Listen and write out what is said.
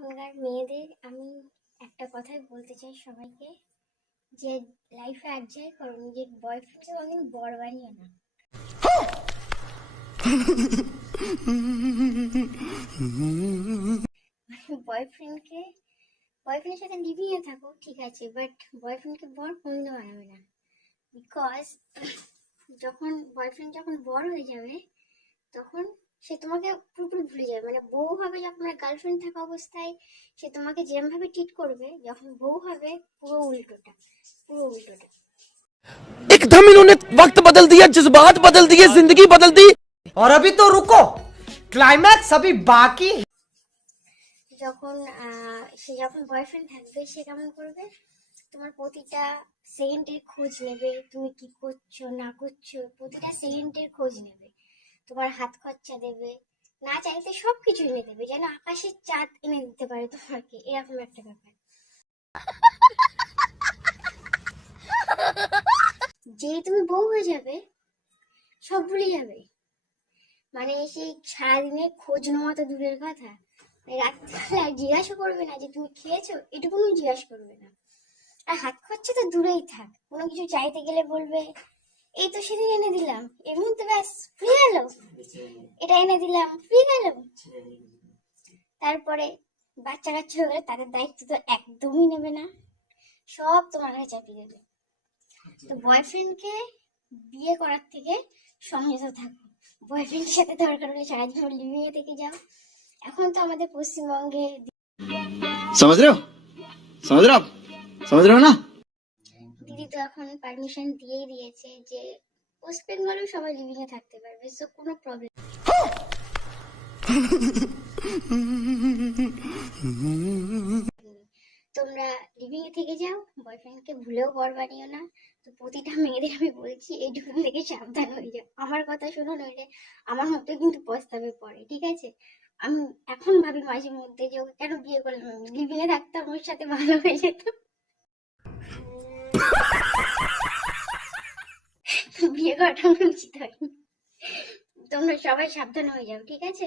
এখনকার মেয়েদের আমি একটা কথাই বলতে চাই সবাইকে, যে লাইফে এনজয় করো, নিজের বয়ফ্রেন্ডকে কোনোদিন বর বানিও না। বয়ফ্রেন্ডের সাথে লিভিং এ থাকো ঠিক আছে, বাট বয়ফ্রেন্ডকে বর কোনোদিন বানাবে না। বিকজ যখন বড় হয়ে যাবে তখন সে তোমাকে পুরোপুরি ভুলে যাবে। মানে বউ হবে যখন গার্লফ্রেন্ড থাকা অবস্থায় সে তোমাকে যেভাবে ট্রিট করবে, যখন বউ হবে পুরো উল্টোটা। एकदम इन्होंने वक्त बदल दिया, जज्बात बदल दिए, जिंदगी बदल दी। और अभी तो रुको, क्लाइमैक्स अभी बाकी। সে যখন বয়ফ্রেন্ড থাকবে সে কেমন করবে, তোমার প্রতিটা সেকেন্ডের খোঁজ নেবে, তুমি কি করছো না করছো প্রতিটা সেকেন্ডের খোঁজ নেবে, তোমার হাত খরচা দেবে, না চাইতে সবকিছু এনে দেবে, যেন আকাশের চাঁদ এনে দিতে পারে তোমাকে, এরকম একটা ব্যাপার। যেই তুমি বউ হয়ে যাবে সব ভুলে যাবে। মানে সেই সারাদিনে খোঁজ নেওয়া তো দূরের কথা, রাত্রিবেলা জিজ্ঞাসা করবে না যে তুমি খেয়েছো, এটুকুনি জিজ্ঞাসা করবে না। আর হাত খরচা তো দূরেই থাক, কোনো কিছু চাইতে গেলে বলবে এই তো সেদিন এনে দিলাম, এর মধ্যে ব্যাস ফ্রি গেল, এটা এনে দিলাম ফ্রি গেল। তারপরে বাচ্চা কাচ্চা হয়ে গেলে তাদের দায়িত্ব তো একদমই নেবে না, সব তোমার কাছে চাপিয়ে দেবে। তো বয়ফ্রেন্ডকে বিয়ে করার থেকে সংযত থাকো। বয়ফ্রেন্ডের সাথে দরকার হলে সারা জীবন লিভিং এ থেকে যাও। এখন তো আমাদের পশ্চিমবঙ্গে समझ रहे हो ना? দিদি তো এখন পারমিশন দিয়েই দিয়েছে যে ওয়েস্ট বেঙ্গলেও সবাই লিভিং এ থাকতে পারবে, সো কোনো প্রবলেম। তোমরা লিভিং এ থেকে যাও, বয়ফ্রেন্ডকে ভুলেও বর বানিও না। তো প্রতিটা মেয়েদের আমি বলছি এইটুকু থেকে সাবধান হয়ে যাও, আমার কথা শোনো, নইলে আমার মতো কিন্তু পস্তাবে পরে, ঠিক আছে? আমি এখন ভাবি মাঝে মধ্যে যে কেন বিয়ে করলাম, লিভিং এ থাকতাম ওর সাথে ভালো হয়ে যেত। বিয়ে করাটা উচিত হয়নি। তোমরা সবাই সাবধান হয়ে যাও, ঠিক আছে?